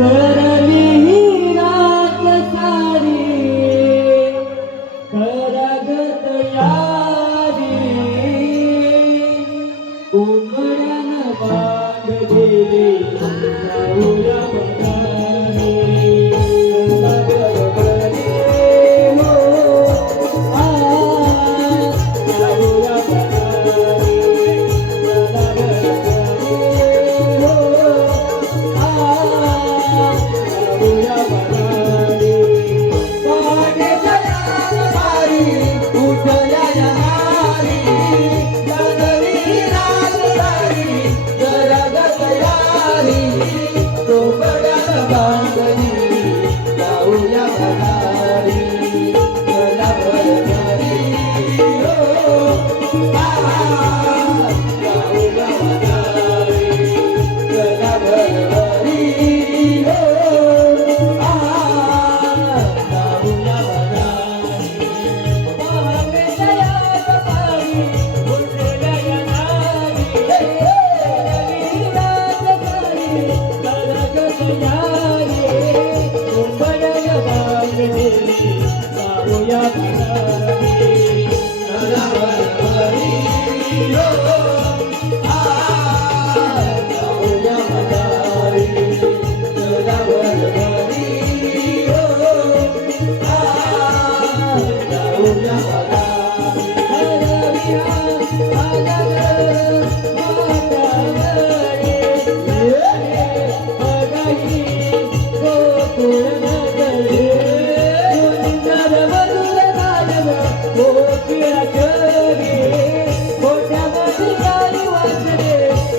तरवियात चारि करगत चारि री तो बदल बांधनी जाऊया सारी चला वर वर री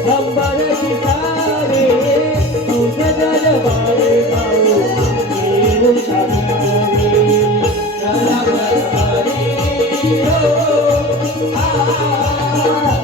Ah, ah, ah, ah.